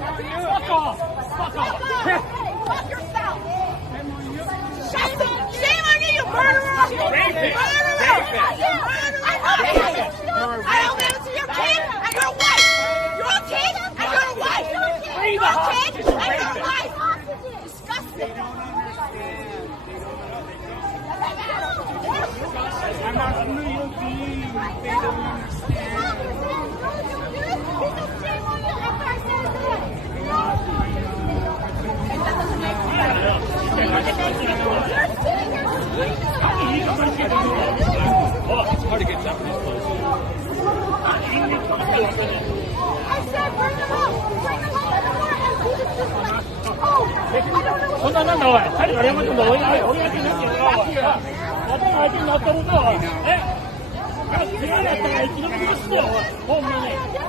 Fuck off! Fuck off! Fuck yourself! Shame on you, you murderer! Murderer! I don't want to see your kid and your wife! Your kid and your wife! Your kid and your wife! Disgusting! I'm not a real being. They don't understand. Oh, it's hard to get Japanese clothes. I said bring them up! Bring them up in the morning and he was just like, oh, I don't know what そんななんだおい。彼が山君の追い上げになってるぞおい。頭相手になってるぞおい。え？あ、次だったら生き延びましたよおい。ほんまに。